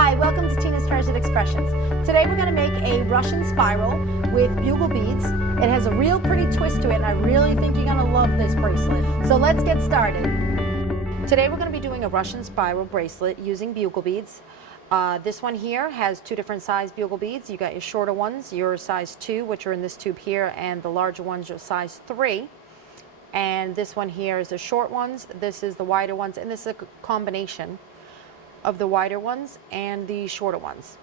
Hi, welcome to Tina's Treasured Expressions. Today we're going to make a Russian spiral with bugle beads. It has a real pretty twist to it, and I really think you're going to love this bracelet. So let's get started. Today we're going to be doing a Russian spiral bracelet using bugle beads. This one here has two different size bugle beads. You got your shorter ones, your size 2, which are in this tube here, and the larger ones, your size 3. And this one here is the short ones, this is the wider ones, and this is a combination of the wider ones and the shorter ones.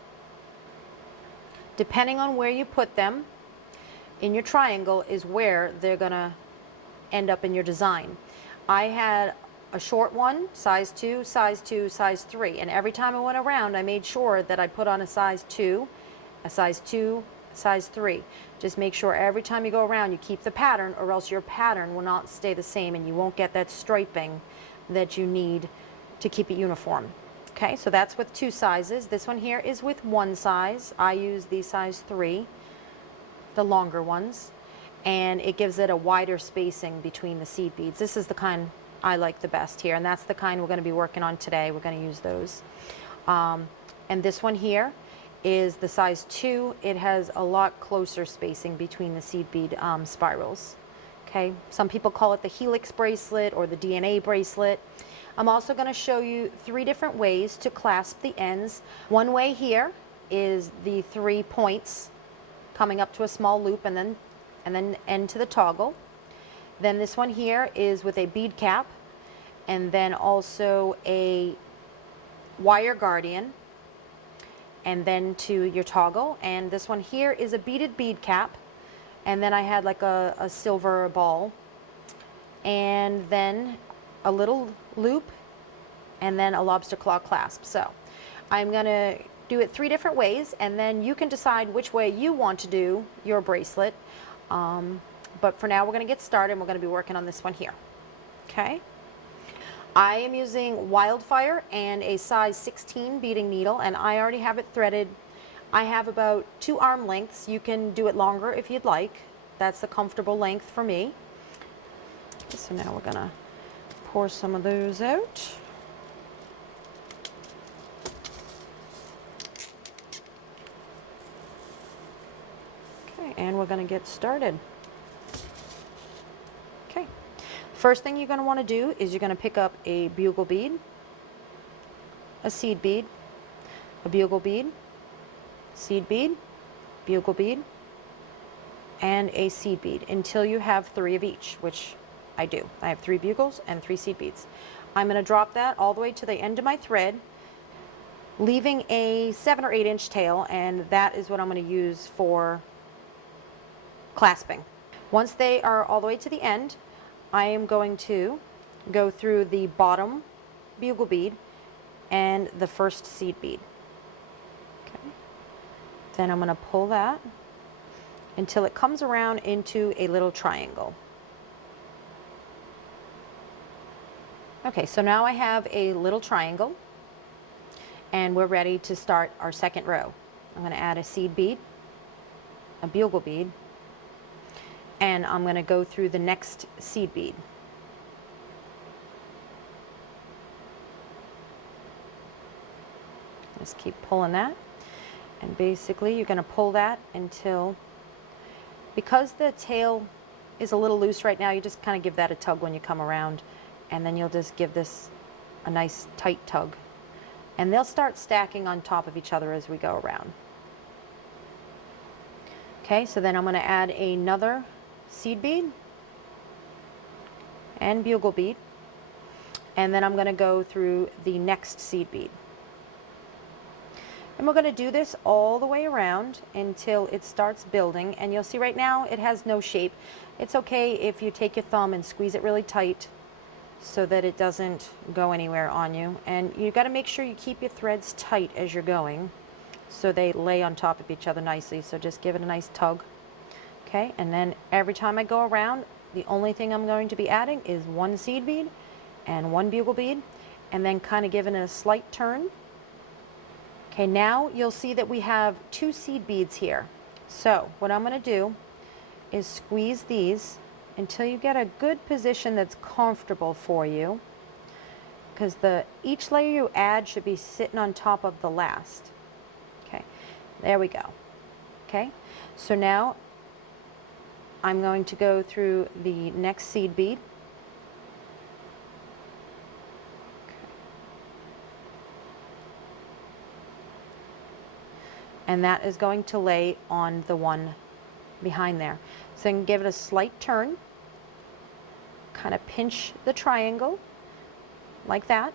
Depending on where you put them in your triangle is where they're gonna end up in your design. I had a short one, size 2, size 2, size 3, and every time I went around I made sure that I put on a size 2, a size 2, size 3. Just make sure every time you go around you keep the pattern, or else your pattern will not stay the same and you won't get that striping that you need to keep it uniform. Okay, so that's with 2 sizes. This one here is with 1 size. I use the size 3, the longer ones, and it gives it a wider spacing between the seed beads. This is the kind I like the best here, and that's the kind we're going to be working on today. We're going to use those. And this one here is the size 2. It has a lot closer spacing between the seed bead spirals. Okay, some people call it the helix bracelet or the DNA bracelet. I'm also going to show you 3 different ways to clasp the ends. One way here is the 3 points coming up to a small loop and then end to the toggle. Then this one here is with a bead cap, and then also a wire guardian, and then to your toggle. And this one here is a beaded bead cap, and then I had like a silver ball, and then a little loop, and then a lobster claw clasp. So I'm going to do it 3 different ways, and then you can decide which way you want to do your bracelet. But for now we're going to get started, and we're going to be working on this one here. Okay. I am using Wildfire and a size 16 beading needle, and I already have it threaded. I have about 2 arm lengths. You can do it longer if you'd like. That's the comfortable length for me. So now we're going to pour some of those out. Okay, and we're going to get started. Okay, first thing you're going to want to do is you're going to pick up a bugle bead, a seed bead, a bugle bead, seed bead, bugle bead, and a seed bead until you have 3 of each, which I do. I have 3 bugles and 3 seed beads. I'm going to drop that all the way to the end of my thread, leaving a 7 or 8 inch tail, and that is what I'm going to use for clasping. Once they are all the way to the end, I am going to go through the bottom bugle bead and the first seed bead. Okay. Then I'm going to pull that until it comes around into a little triangle. Okay, so now I have a little triangle, and we're ready to start our second row. I'm going to add a seed bead, a bugle bead, and I'm going to go through the next seed bead. Just keep pulling that, and basically you're going to pull that until, because the tail is a little loose right now, you just kind of give that a tug when you come around, and then you'll just give this a nice tight tug, and they'll start stacking on top of each other as we go around. Okay, so then I'm going to add another seed bead and bugle bead, and then I'm going to go through the next seed bead, and we're going to do this all the way around until it starts building. And you'll see right now it has no shape. It's okay if you take your thumb and squeeze it really tight so that it doesn't go anywhere on you, and you got to make sure you keep your threads tight as you're going so they lay on top of each other nicely. So just give it a nice tug. Okay, and then every time I go around, the only thing I'm going to be adding is 1 seed bead and 1 bugle bead, and then kind of giving it a slight turn. Okay, now you'll see that we have 2 seed beads here. So what I'm going to do is squeeze these until you get a good position that's comfortable for you. because each layer you add should be sitting on top of the last. Okay, there we go. Okay, so now I'm going to go through the next seed bead. And that is going to lay on the one behind there. So you can give it a slight turn, kind of pinch the triangle like that.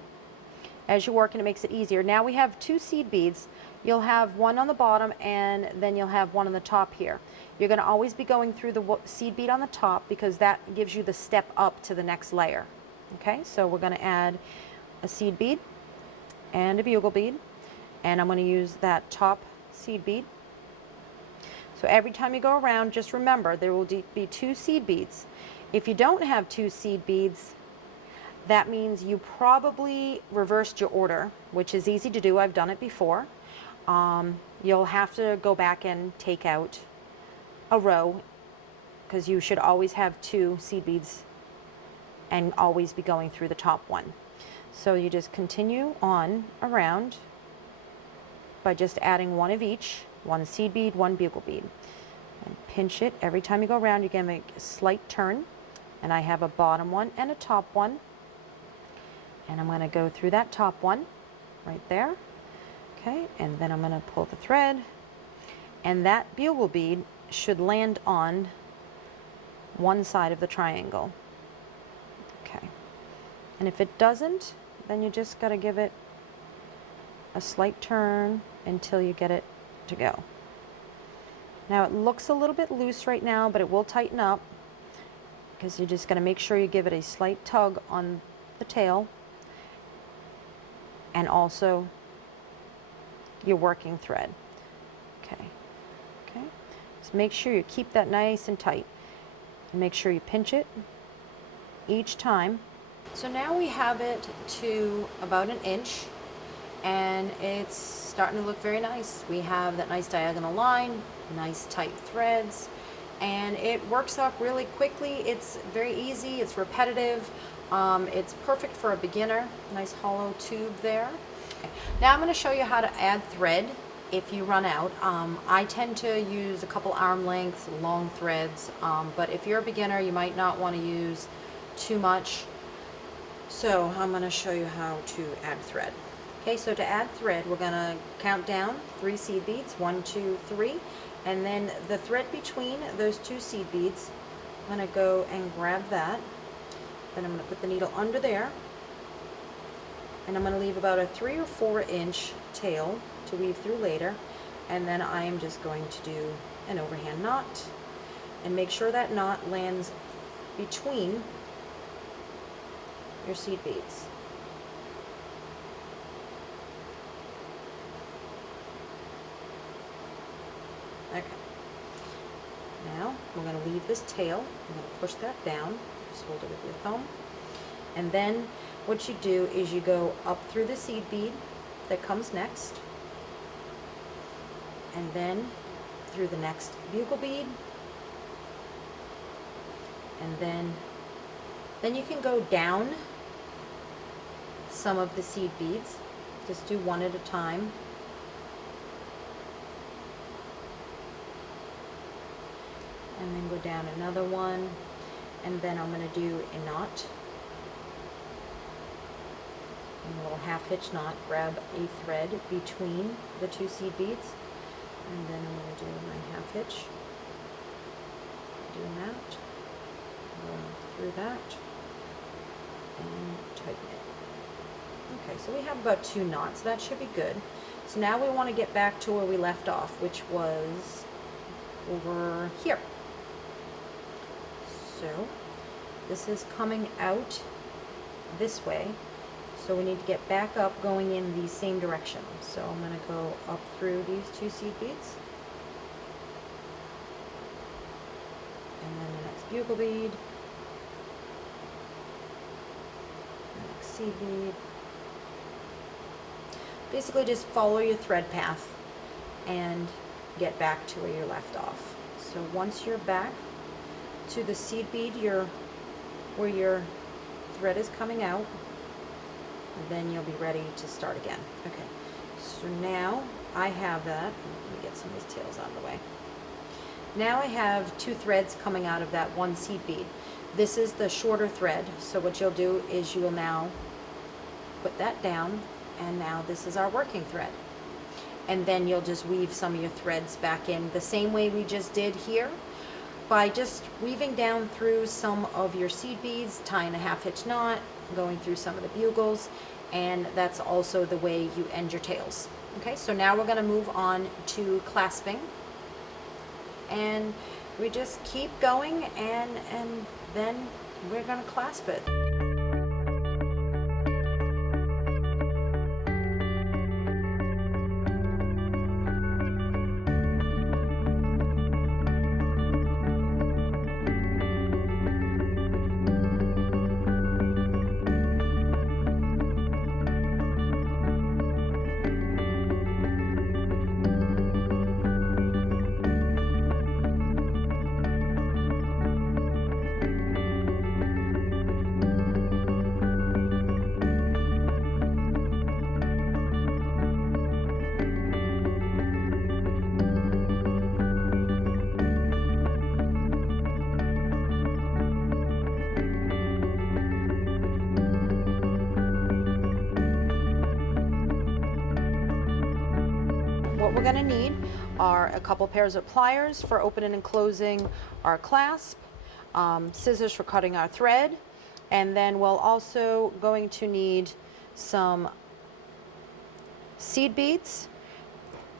As you work, and it makes it easier. Now we have 2 seed beads. You'll have one on the bottom and then you'll have one on the top here. You're going to always be going through the seed bead on the top because that gives you the step up to the next layer. Okay, so we're going to add a seed bead and a bugle bead, and I'm going to use that top seed bead. So every time you go around, just remember there will be 2 seed beads. If you don't have 2 seed beads, that means you probably reversed your order, which is easy to do. I've done it before. You'll have to go back and take out a row because you should always have 2 seed beads and always be going through the top one. So you just continue on around by just adding one of each, 1 seed bead, 1 bugle bead, and pinch it. Every time you go around, you're going to make a slight turn, and I have a bottom one and a top one, and I'm going to go through that top one right there. Okay, and then I'm going to pull the thread, and that bugle bead should land on one side of the triangle. Okay, and if it doesn't, then you just got to give it a slight turn until you get it to go. Now it looks a little bit loose right now, but it will tighten up because you're just going to make sure you give it a slight tug on the tail and also your working thread. Okay, okay. Just make sure you keep that nice and tight. And make sure you pinch it each time. So now we have it to about 1 inch, and it's starting to look very nice. We have that nice diagonal line, nice tight threads, and it works up really quickly. It's very easy, it's repetitive, it's perfect for a beginner. Nice hollow tube there. Now I'm going to show you how to add thread if you run out. I tend to use a couple arm lengths, long threads, but if you're a beginner you might not want to use too much. So I'm going to show you how to add thread. Okay, so to add thread, we're going to count down 3 seed beads, 1, 2, 3, and then the thread between those 2 seed beads, I'm going to go and grab that. Then I'm going to put the needle under there, and I'm going to leave about a 3 or 4 inch tail to weave through later, and then I am just going to do an overhand knot, and make sure that knot lands between your seed beads. Okay. Now we're going to leave this tail. I'm going to push that down. Just hold it with your thumb. And then what you do is you go up through the seed bead that comes next, and then through the next bugle bead, and then you can go down some of the seed beads. Just do one at a time. And then go down another one, and then I'm going to do a knot, a little half hitch knot. Grab a thread between the 2 seed beads, and then I'm going to do my half hitch, doing that, going through that, and tighten it. Okay, so we have about 2 knots. That should be good. So now we want to get back to where we left off, which was over here. So this is coming out this way, so we need to get back up going in the same direction. So I'm going to go up through these 2 seed beads, and then the next bugle bead, the next seed bead. Basically just follow your thread path and get back to where you left off. So once you're back to the seed bead where your thread is coming out, and then you'll be ready to start again. Okay, so now I have that. Let me get some of these tails out of the way. Now I have 2 threads coming out of that 1 seed bead. This is the shorter thread, so what you'll do is you will now put that down, and now this is our working thread. And then you'll just weave some of your threads back in the same way we just did here, by just weaving down through some of your seed beads, tying a 1/2 hitch knot, going through some of the bugles, and that's also the way you end your tails. Okay, so now we're going to move on to clasping, and we just keep going, and then we're going to clasp it. What we're going to need are a couple pairs of pliers for opening and closing our clasp, scissors for cutting our thread, and then we're also going to need some seed beads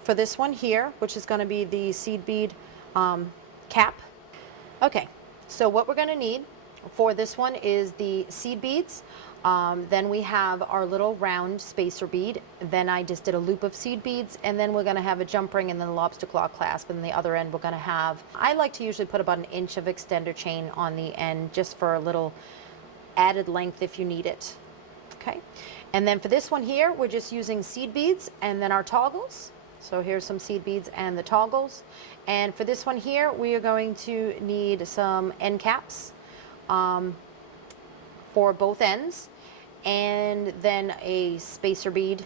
for this one here, which is going to be the seed bead cap. Okay, so what we're going to need for this one is the seed beads. Then we have our little round spacer bead. Then I just did a loop of seed beads, and then we're going to have a jump ring and then a lobster claw clasp, and the other end we're going to have, I like to usually put about 1 inch of extender chain on the end just for a little added length if you need it. Okay, and then for this one here, we're just using seed beads and then our toggles. So here's some seed beads and the toggles. And for this one here, we are going to need some end caps for both ends, and then a spacer bead,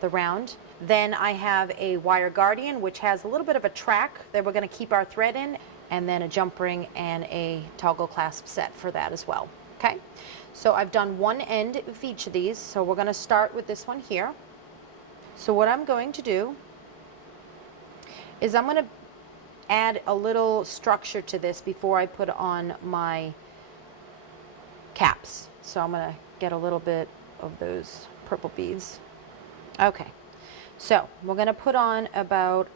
the round. Then I have a wire guardian, which has a little bit of a track that we're going to keep our thread in, and then a jump ring and a toggle clasp set for that as well. Okay, so I've done one end of each of these, so we're going to start with this one here. So what I'm going to do is I'm going to add a little structure to this before I put on my caps. So I'm going to get a little bit of those purple beads. Okay, so we're going to put on about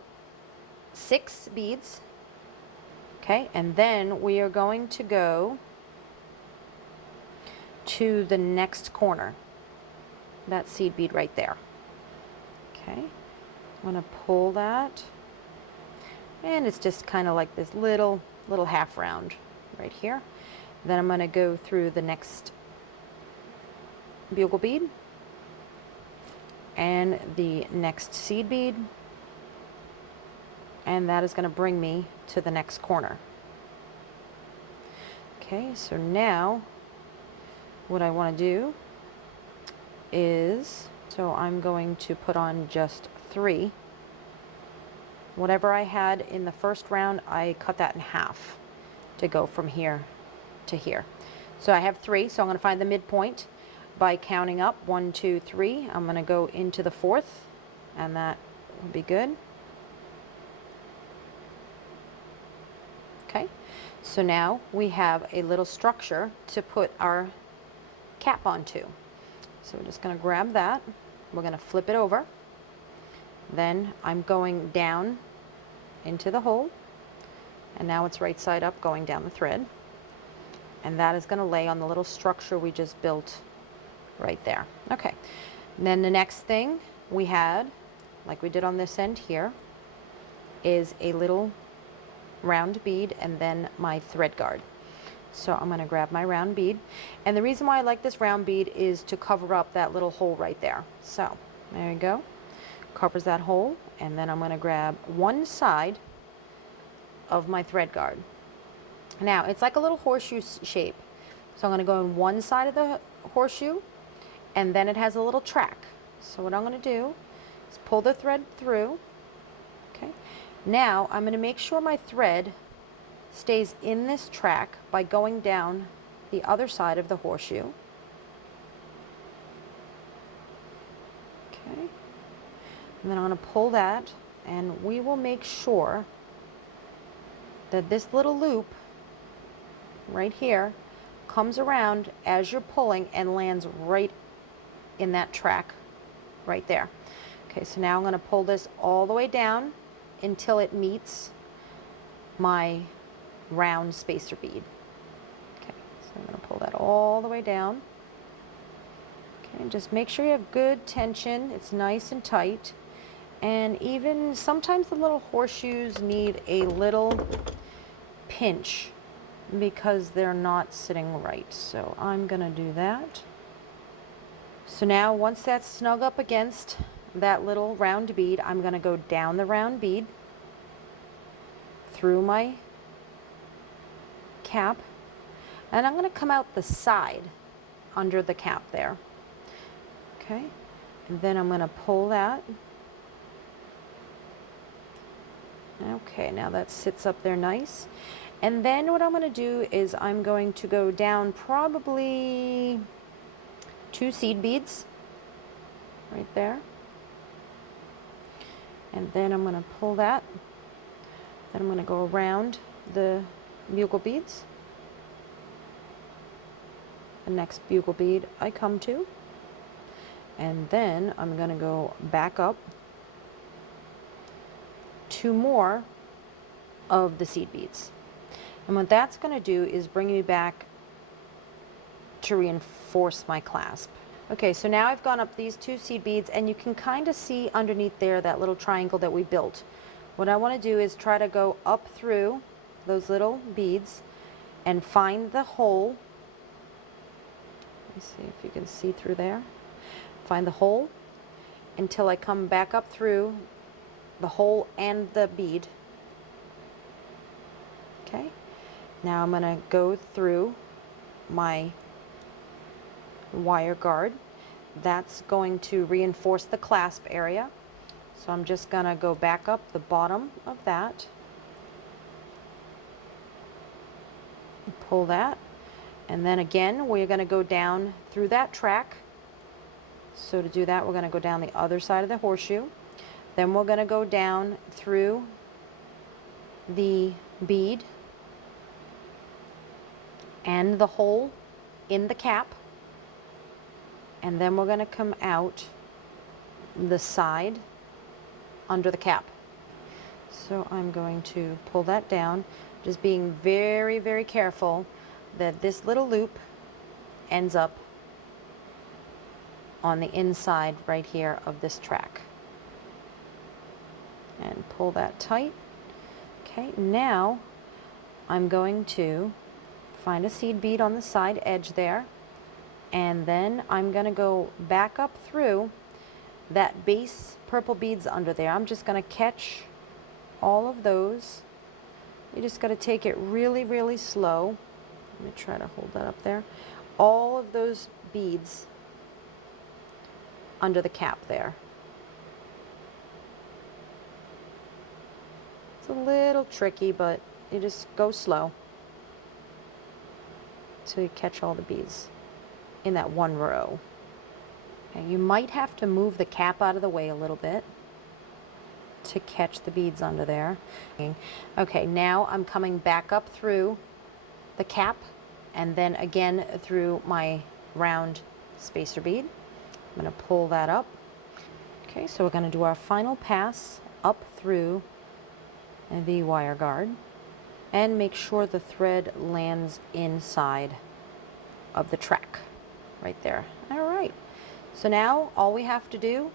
6 beads. Okay, and then we are going to go to the next corner, that seed bead right there. Okay, I'm going to pull that, and it's just kind of like this little half round right here. Then I'm going to go through the next bugle bead and the next seed bead, and that is going to bring me to the next corner. Okay, so now what I want to do is, so I'm going to put on just 3. Whatever I had in the first round, I cut that in half to go from here to here. So I have 3, so I'm going to find the midpoint by counting up 1, 2, 3. I'm going to go into the 4th, and that will be good. Okay, so now we have a little structure to put our cap onto. So we're just going to grab that, we're going to flip it over, then I'm going down into the hole, and now it's right side up going down the thread, and that is going to lay on the little structure we just built right there. Okay, and then the next thing we had, like we did on this end here, is a little round bead and then my thread guard. So I'm going to grab my round bead, and the reason why I like this round bead is to cover up that little hole right there. So there you go, covers that hole, and then I'm going to grab one side of my thread guard. Now it's like a little horseshoe shape, so I'm going to go on one side of the horseshoe, and then it has a little track. So what I'm going to do is pull the thread through. Okay. Now I'm going to make sure my thread stays in this track by going down the other side of the horseshoe. Okay. And then I'm going to pull that, and we will make sure that this little loop right here comes around as you're pulling and lands right in that track right there. Okay, so now I'm going to pull this all the way down until it meets my round spacer bead. Okay, so I'm going to pull that all the way down. Okay, and just make sure you have good tension. It's nice and tight. And even sometimes the little horseshoes need a little pinch because they're not sitting right. So I'm going to do that. So now once that's snug up against that little round bead, I'm going to go down the round bead through my cap, and I'm going to come out the side under the cap there. Okay, and then I'm going to pull that. Okay, now that sits up there nice. And then what I'm going to do is I'm going to go down probably 2 seed beads right there. And then I'm going to pull that. Then I'm going to go around the bugle beads. The next bugle bead I come to. And then I'm going to go back up 2 more of the seed beads. And what that's going to do is bring me back to reinforce my clasp. Okay, so now I've gone up these 2 seed beads, and you can kind of see underneath there that little triangle that we built. What I want to do is try to go up through those little beads and find the hole. Let me see if you can see through there. Find the hole until I come back up through the hole and the bead. Okay, now I'm going to go through my wire guard. That's going to reinforce the clasp area. So I'm just going to go back up the bottom of that, pull that, and then again we're going to go down through that track. So to do that, we're going to go down the other side of the horseshoe. Then we're going to go down through the bead and the hole in the cap. And then we're going to come out the side under the cap. So I'm going to pull that down, just being very, very careful that this little loop ends up on the inside right here of this track. And pull that tight. Okay, now I'm going to find a seed bead on the side edge there, and then I'm going to go back up through that base purple beads under there. I'm just going to catch all of those. You just got to take it really, really slow. Let me try to hold that up there. All of those beads under the cap there. It's a little tricky, but you just go slow until you catch all the beads in that one row. Okay, you might have to move the cap out of the way a little bit to catch the beads under there. Okay, now I'm coming back up through the cap and then again through my round spacer bead. I'm going to pull that up. Okay, so we're going to do our final pass up through the wire guard and make sure the thread lands inside of the track right there. All right, so now all we have to do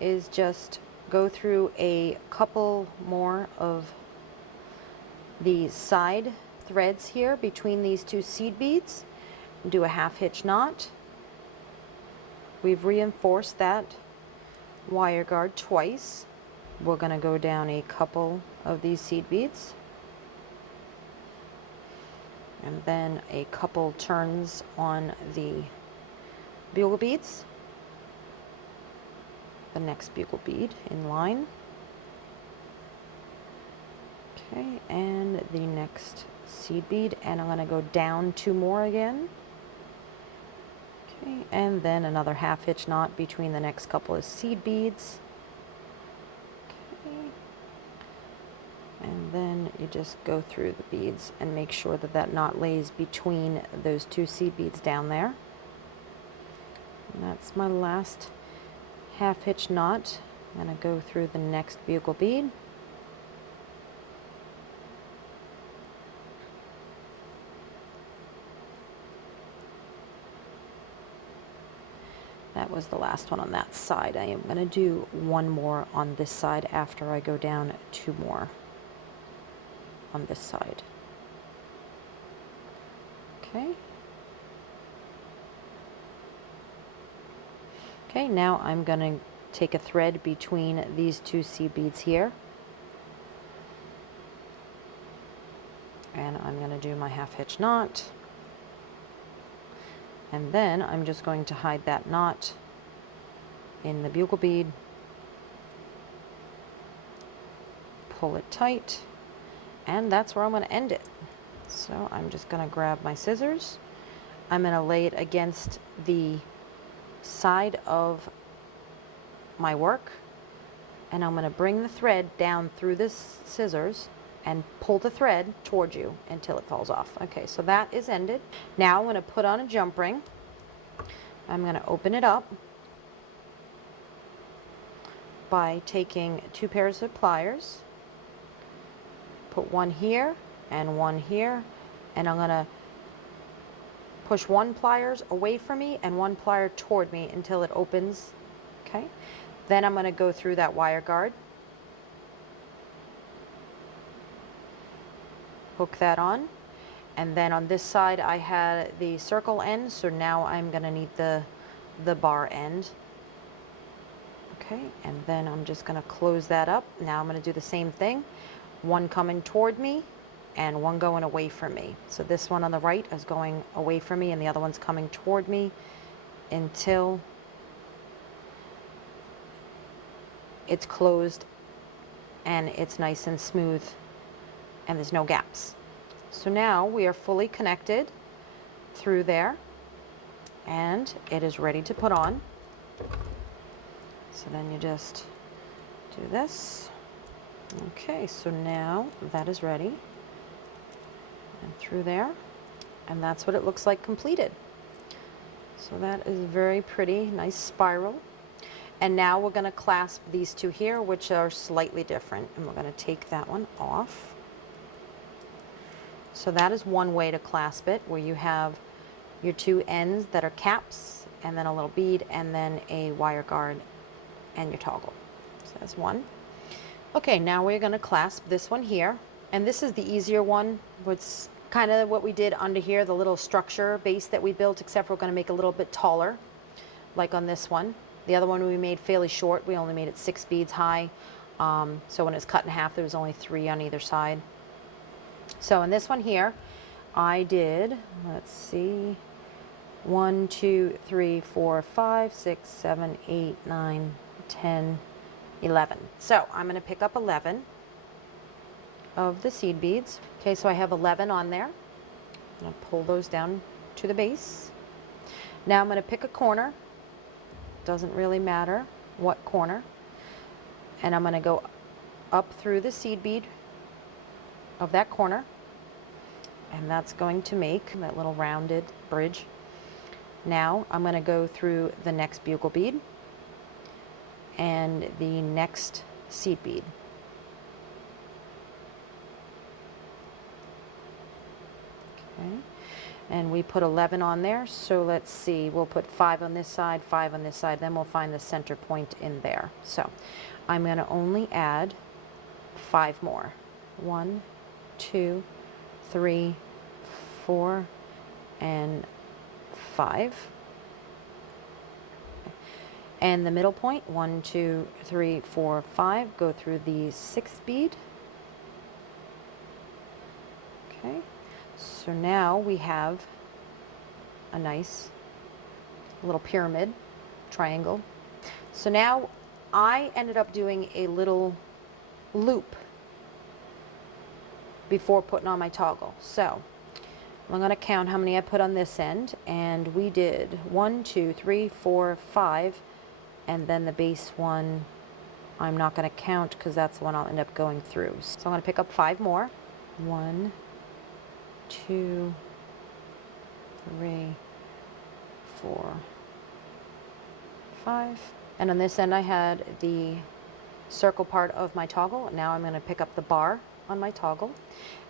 is just go through a couple more of the side threads here between these 2 seed beads, do a half hitch knot. We've reinforced that wire guard twice. We're going to go down a couple of these seed beads and then a couple turns on the bugle beads, the next bugle bead in line, okay, and the next seed bead, and I'm going to go down 2 more again, okay, and then another half hitch knot between the next couple of seed beads, okay, and then you just go through the beads and make sure that that knot lays between those 2 seed beads down there. And that's my last half hitch knot. I'm going to go through the next bugle bead, that was the last one on that side. I am going to do 1 more on this side after I go down 2 more on this side. Okay. Okay, now I'm going to take a thread between these 2 seed beads here, and I'm going to do my half hitch knot, and then I'm just going to hide that knot in the bugle bead, pull it tight, and that's where I'm going to end it. So I'm just going to grab my scissors, I'm going to lay it against the side of my work, and I'm going to bring the thread down through this scissors and pull the thread towards you until it falls off. Okay, so that is ended. Now I'm going to put on a jump ring. I'm going to open it up by taking 2 pairs of pliers, put 1 here and 1 here, and I'm going to push 1 pliers away from me and 1 plier toward me until it opens. Okay, then I'm going to go through that wire guard, hook that on, and then on this side I had the circle end, so now I'm going to need the bar end. Okay, and then I'm just going to close that up. Now I'm going to do the same thing, 1 coming toward me and 1 going away from me. So this one on the right is going away from me and the other one's coming toward me until it's closed and it's nice and smooth and there's no gaps. So now we are fully connected through there and it is ready to put on. So then you just do this. Okay, so now that is ready. And through there, and that's what it looks like completed. So that is very pretty, nice spiral. And now we're going to clasp these 2 here, which are slightly different, and we're going to take that one off. So that is one way to clasp it, where you have your 2 ends that are caps, and then a little bead, and then a wire guard and your toggle. So that's one. Okay, now we're going to clasp this one here, and this is the easier one. It's kind of what we did under here, the little structure base that we built, except we're going to make a little bit taller, like on this one. The other one we made fairly short. We only made it 6 beads high, so when it's cut in half, there was only 3 on either side. So in this one here, I did, let's see, 1, 2, 3, 4, 5, 6, 7, 8, 9, 10, 11. So I'm going to pick up 11 of the seed beads. Okay, so I have 11 on there. I'm going to pull those down to the base. Now I'm going to pick a corner. Doesn't really matter what corner. And I'm going to go up through the seed bead of that corner. And that's going to make that little rounded bridge. Now I'm going to go through the next bugle bead and the next seed bead. Okay. And we put 11 on there, so let's see, we'll put 5 on this side, 5 on this side, then we'll find the center point in there. So I'm going to only add 5 more. 1, 2, 3, 4, and 5. And the middle point, 1, 2, 3, 4, 5, go through the 6th bead. Okay. So now we have a nice a little pyramid, triangle. So now I ended up doing a little loop before putting on my toggle. So I'm going to count how many I put on this end, and we did 1, 2, 3, 4, 5, and then the base one I'm not going to count because that's the one I'll end up going through. So I'm going to pick up 5 more. 1, 2, 3, 4, 5. And on this end I had the circle part of my toggle. Now I'm going to pick up the bar on my toggle,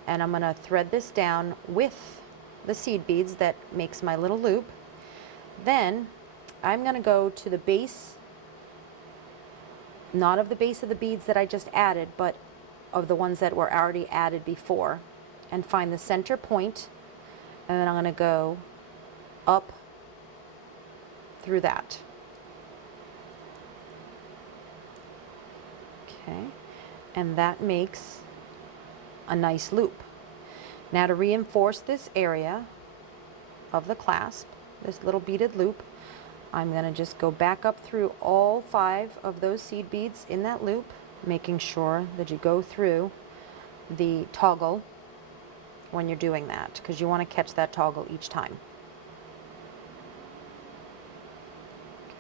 and I'm going to thread this down with the seed beads that makes my little loop. Then I'm going to go to the base, not of the base of the beads that I just added, but of the ones that were already added before, and find the center point, and then I'm going to go up through that. Okay, and that makes a nice loop. Now to reinforce this area of the clasp, this little beaded loop, I'm going to just go back up through all 5 of those seed beads in that loop, making sure that you go through the toggle when you're doing that, because you want to catch that toggle each time.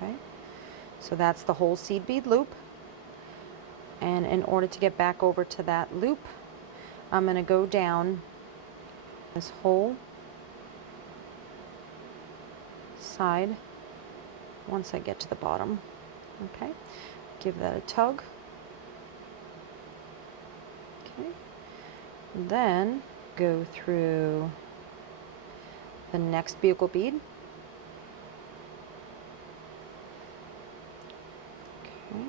Okay, so that's the whole seed bead loop. And in order to get back over to that loop, I'm going to go down this whole side once I get to the bottom. Okay, give that a tug. Okay, and then go through the next bugle bead. Okay,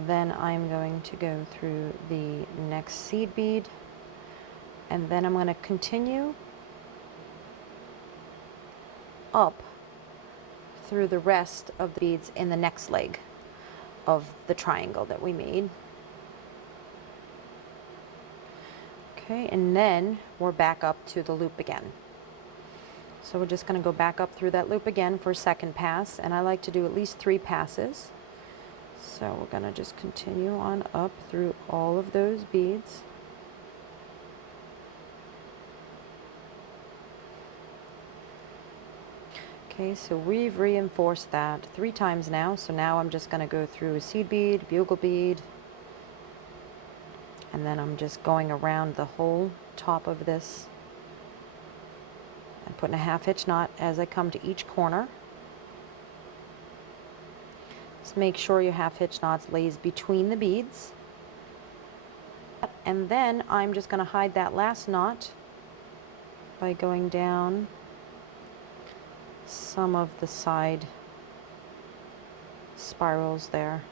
then I'm going to go through the next seed bead, and then I'm going to continue up through the rest of the beads in the next leg of the triangle that we made. Okay, and then we're back up to the loop again. So we're just going to go back up through that loop again for a second pass, and I like to do at least 3 passes. So we're going to just continue on up through all of those beads. Okay, so we've reinforced that 3 times now. So now I'm just going to go through a seed bead, bugle bead, and then I'm just going around the whole top of this and putting a 1/2 hitch knot as I come to each corner. Just make sure your 1/2 hitch knots lays between the beads. And then I'm just going to hide that last knot by going down some of the side spirals there.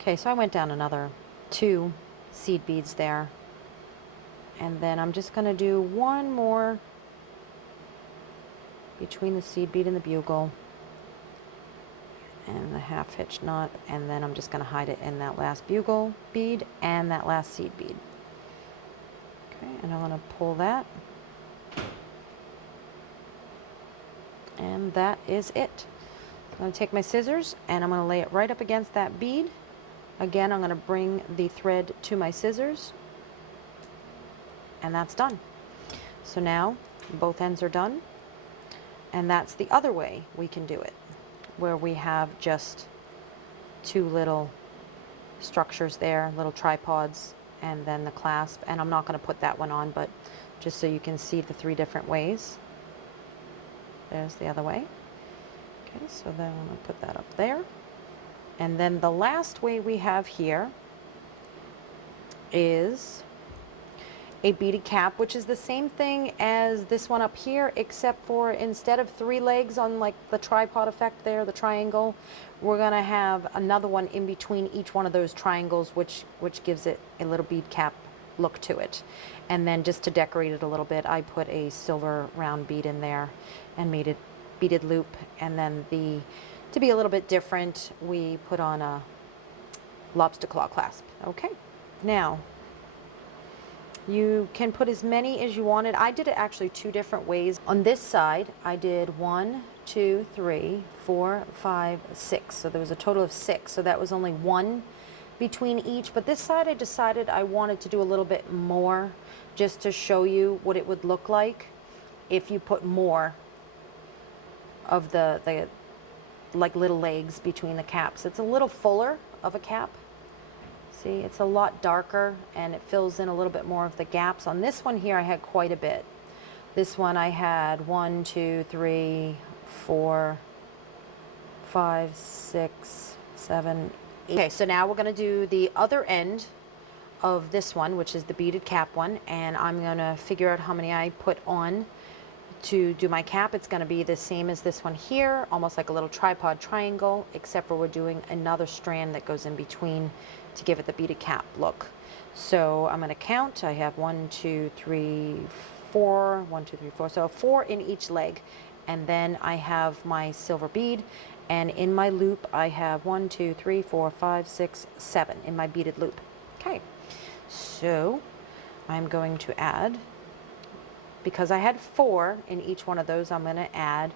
Okay, so I went down another 2 seed beads there, and then I'm just going to do 1 more between the seed bead and the bugle and the 1/2 hitch knot, and then I'm just going to hide it in that last bugle bead and that last seed bead. Okay, and I'm going to pull that, and that is it. I'm going to take my scissors and I'm going to lay it right up against that bead. Again, I'm going to bring the thread to my scissors, and that's done. So now both ends are done, and that's the other way we can do it, where we have just 2 little structures there, little tripods, and then the clasp. And I'm not going to put that one on, but just so you can see the 3 different ways. There's the other way. Okay, so then I'm going to put that up there. And then the last way we have here is a beaded cap, which is the same thing as this one up here, except for instead of 3 legs on like the tripod effect there, the triangle, we're going to have another one in between each one of those triangles, which gives it a little bead cap look to it. And then just to decorate it a little bit, I put a silver round bead in there and made it beaded loop. And then to be a little bit different, we put on a lobster claw clasp. Okay, now You can put as many as you wanted. I did it actually 2 different ways. On this side, I did 1, 2, 3, 4, 5, 6. So there was a total of 6. So that was only 1 between each. But this side, I decided I wanted to do a little bit more just to show you what it would look like if you put more of the like little legs between the caps. It's a little fuller of a cap. See, it's a lot darker and it fills in a little bit more of the gaps. On this one here, I had quite a bit. This one I had 1, 2, 3, 4, 5, 6, 7, 8. Okay, so now we're going to do the other end of this one, which is the beaded cap one, and I'm going to figure out how many I put on to do my cap. It's going to be the same as this one here, almost like a little tripod triangle, except for we're doing another strand that goes in between to give it the beaded cap look. So I'm going to count. I have 1, 2, 3, 4, 1, 2, 3, 4. So 4 in each leg. And then I have my silver bead. And in my loop, I have 1, 2, 3, 4, 5, 6, 7 in my beaded loop. Okay. So I'm going to add, because I had 4 in each one of those, I'm going to add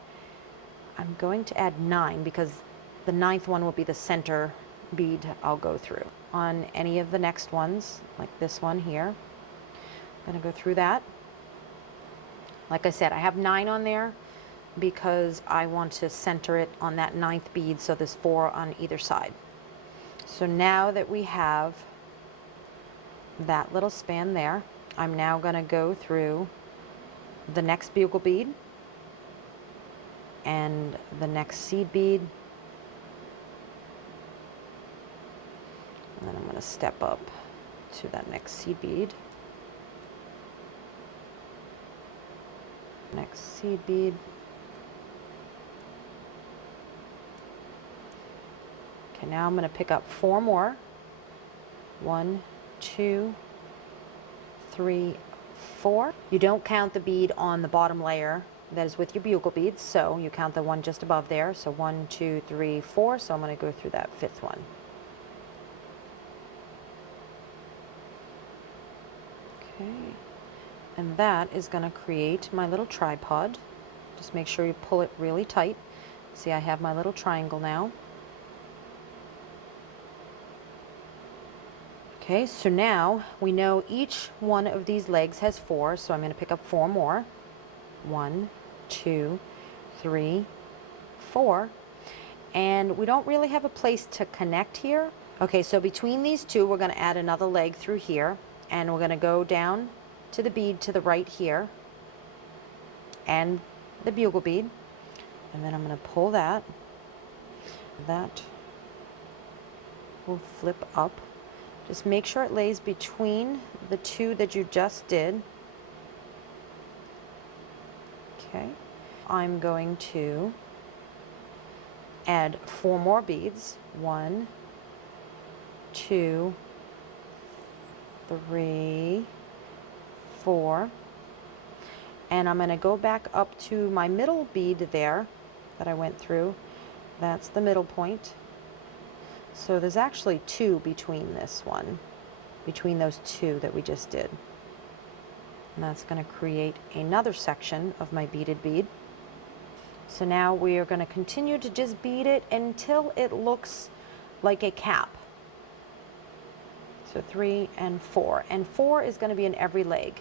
9, because the 9th one will be the center bead I'll go through. On any of the next ones, like this one here, I'm going to go through that. Like I said, I have 9 on there because I want to center it on that 9th bead, so there's 4 on either side. So now that we have that little span there, I'm now going to go through the next bugle bead and the next seed bead, and then I'm going to step up to that next seed bead, next seed bead, okay, now I'm going to pick up 4 more, 1, 2, 3, 4. You don't count the bead on the bottom layer that is with your bugle beads, so you count the one just above there. So 1, 2, 3, 4. So I'm going to go through that 5th one. Okay, and that is going to create my little tripod. Just make sure you pull it really tight. See, I have my little triangle now. Okay, so now we know each one of these legs has 4, so I'm going to pick up 4 more. 1, 2, 3, 4. And we don't really have a place to connect here. Okay, so between these two, we're going to add another leg through here, and we're going to go down to the bead to the right here, and the bugle bead, and then I'm going to pull that. That will flip up. Just make sure it lays between the 2 that you just did. Okay. I'm going to add 4 more beads. 1, 2, 3, 4. And I'm going to go back up to my middle bead there that I went through. That's the middle point. So there's actually 2 between this one, between those 2 that we just did. And that's going to create another section of my beaded bead. So now we are going to continue to just bead it until it looks like a cap. So 3 and 4. And 4 is going to be in every leg.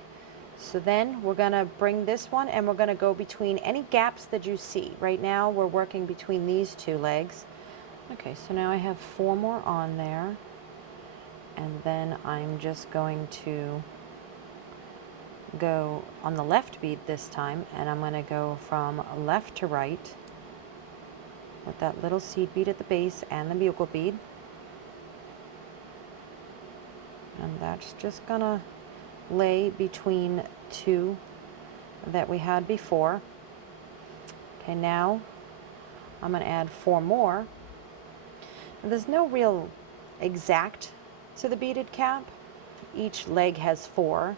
So then we're going to bring this one and we're going to go between any gaps that you see. Right now we're working between these 2 legs. Okay, so now I have 4 more on there, and then I'm just going to go on the left bead this time, and I'm going to go from left to right with that little seed bead at the base and the bugle bead. And that's just going to lay between 2 that we had before. Okay, now I'm going to add 4 more. There's no real exact to the beaded cap. Each leg has 4,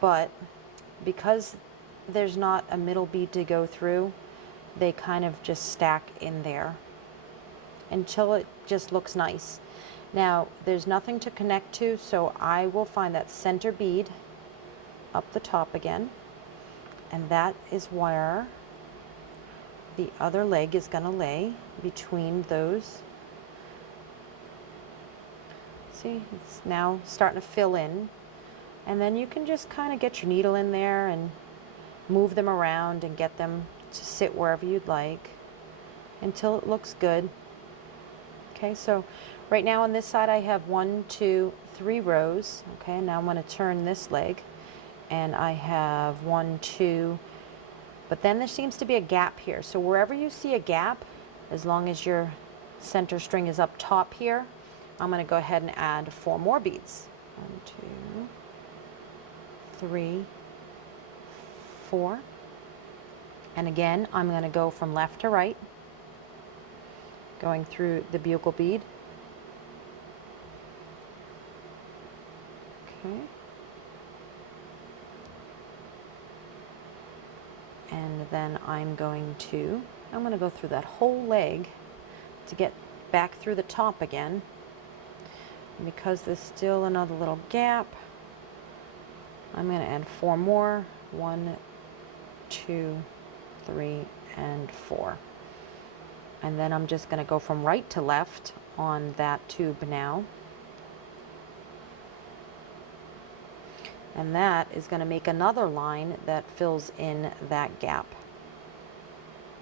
but because there's not a middle bead to go through, they kind of just stack in there until it just looks nice. Now there's nothing to connect to, so I will find that center bead up the top again, and that is where the other leg is going to lay, between those. See, it's now starting to fill in, and then you can just kind of get your needle in there and move them around and get them to sit wherever you'd like until it looks good. Okay, so right now on this side I have 1, 2, 3 rows. Okay, now I'm going to turn this leg, and I have 1, 2, but then there seems to be a gap here. So wherever you see a gap, as long as your center string is up top here, I'm going to go ahead and add 4 more beads. 1, 2, 3, 4. And again, I'm going to go from left to right, going through the bugle bead. Okay. And then I'm going to go through that whole leg to get back through the top again. And because there's still another little gap, I'm going to add 4 more. 1, 2, 3, and 4. And then I'm just going to go from right to left on that tube now. And that is going to make another line that fills in that gap.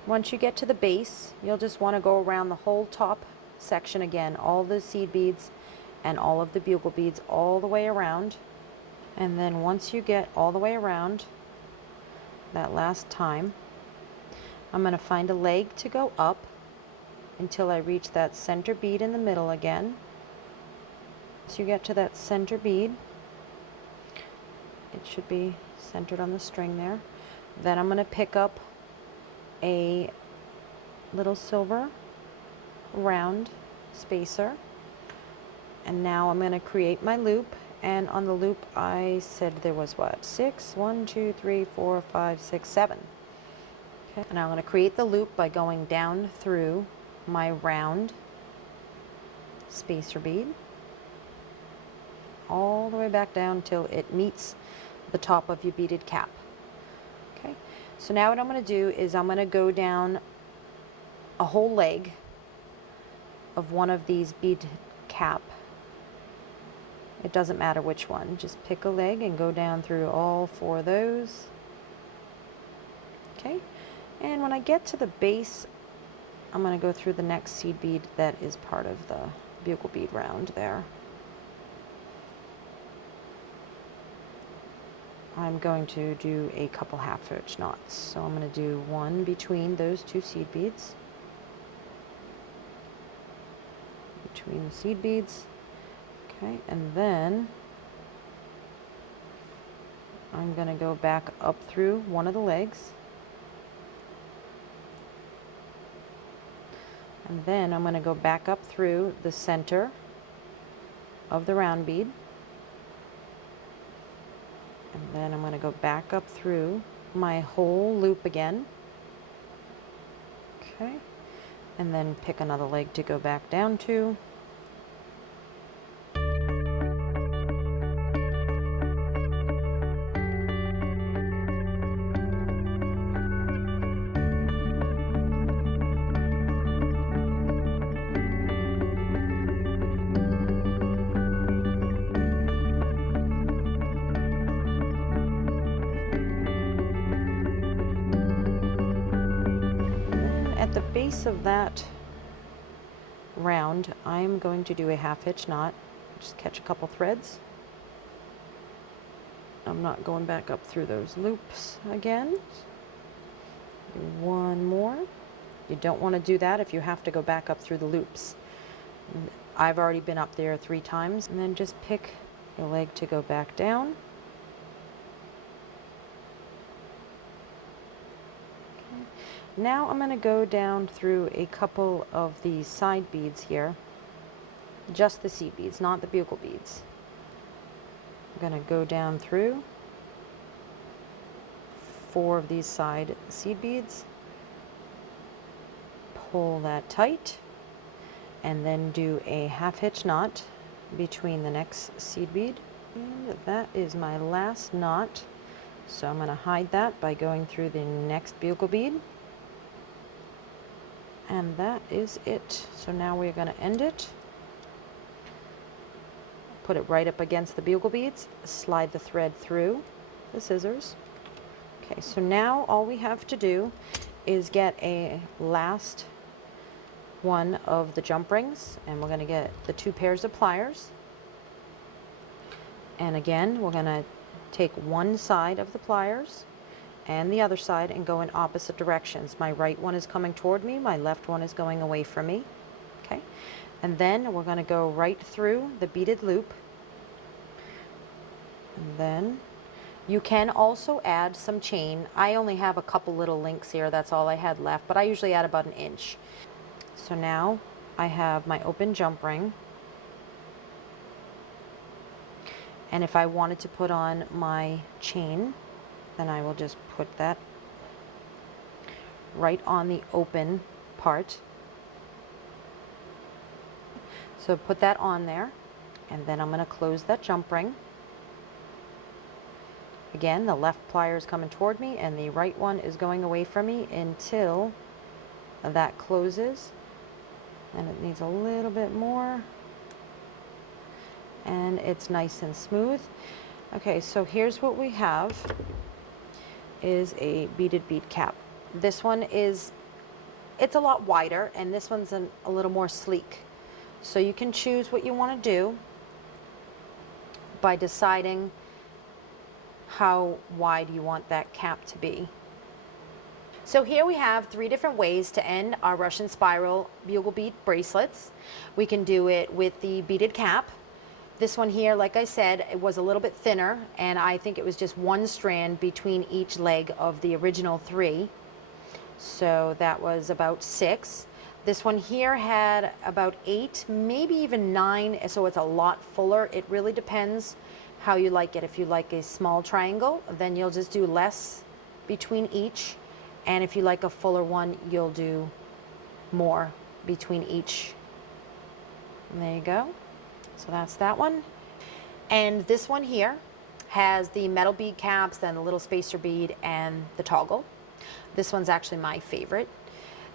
Once you get to the base, you'll just want to go around the whole top section again, all the seed beads and all of the bugle beads all the way around. And then once you get all the way around that last time, I'm going to find a leg to go up until I reach that center bead in the middle again. So you get to that center bead. It should be centered on the string there. Then I'm going to pick up a little silver round spacer, and now I'm going to create my loop. And on the loop I said there was what, 6, 1, 2, 3, 4, 5, 6, 7. Okay. And I'm going to create the loop by going down through my round spacer bead all the way back down till it meets the top of your beaded cap. Okay, so now what I'm going to do is I'm going to go down a whole leg of one of these bead cap. It doesn't matter which one, just pick a leg and go down through all 4 of those. Okay, and when I get to the base, I'm going to go through the next seed bead that is part of the bugle bead round there. I'm going to do a couple half-inch knots. So I'm going to do 1 between those 2 seed beads. Between the seed beads. Okay, and then I'm going to go back up through one of the legs. And then I'm going to go back up through the center of the round bead. And then I'm going to go back up through my whole loop again. Okay. And then pick another leg to go back down to. At the base of that round, I'm going to do a half-hitch knot. Just catch a couple threads. I'm not going back up through those loops again. Do 1 more. You don't want to do that if you have to go back up through the loops. I've already been up there 3 times. And then just pick your leg to go back down. Now I'm going to go down through a couple of the side beads here, just the seed beads, not the bugle beads. I'm going to go down through 4 of these side seed beads, pull that tight, and then do a half hitch knot between the next seed bead. And that is my last knot. So I'm going to hide that by going through the next bugle bead. And that is it. So now we're going to end it. Put it right up against the bugle beads, slide the thread through the scissors. Okay, so now all we have to do is get a last one of the jump rings, and we're going to get the 2 pairs of pliers. And again, we're going to take one side of the pliers and the other side and go in opposite directions. My right one is coming toward me, my left one is going away from me. Okay, and then we're going to go right through the beaded loop. And then you can also add some chain. I only have a couple little links here, that's all I had left, but I usually add about 1 inch. So now I have my open jump ring. And if I wanted to put on my chain, then I will just put that right on the open part. So put that on there, and then I'm going to close that jump ring. Again, the left plier is coming toward me and the right one is going away from me until that closes. And it needs a little bit more. And it's nice and smooth. Okay, so here's what we have is a beaded bead cap. This one is, it's a lot wider, and this one's a little more sleek. So you can choose what you want to do by deciding how wide you want that cap to be. So here we have 3 different ways to end our Russian spiral bugle bead bracelets. We can do it with the beaded cap. This one here, like I said, it was a little bit thinner, and I think it was just 1 strand between each leg of the original 3. So that was about 6. This one here had about 8, maybe even 9, so it's a lot fuller. It really depends how you like it. If you like a small triangle, then you'll just do less between each. And if you like a fuller one, you'll do more between each. And there you go. So that's that one. And this one here has the metal bead caps, then the little spacer bead, and the toggle. This one's actually my favorite.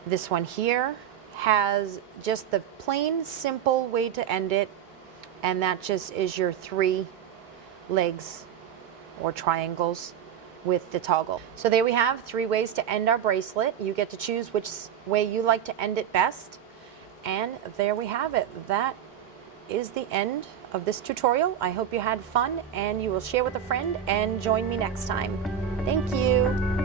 This one here has just the plain, simple way to end it, and that just is your 3 legs or triangles with the toggle. So there we have 3 ways to end our bracelet. You get to choose which way you like to end it best. And there we have it. That is the end of this tutorial. I hope you had fun, and you will share with a friend and join me next time. Thank you.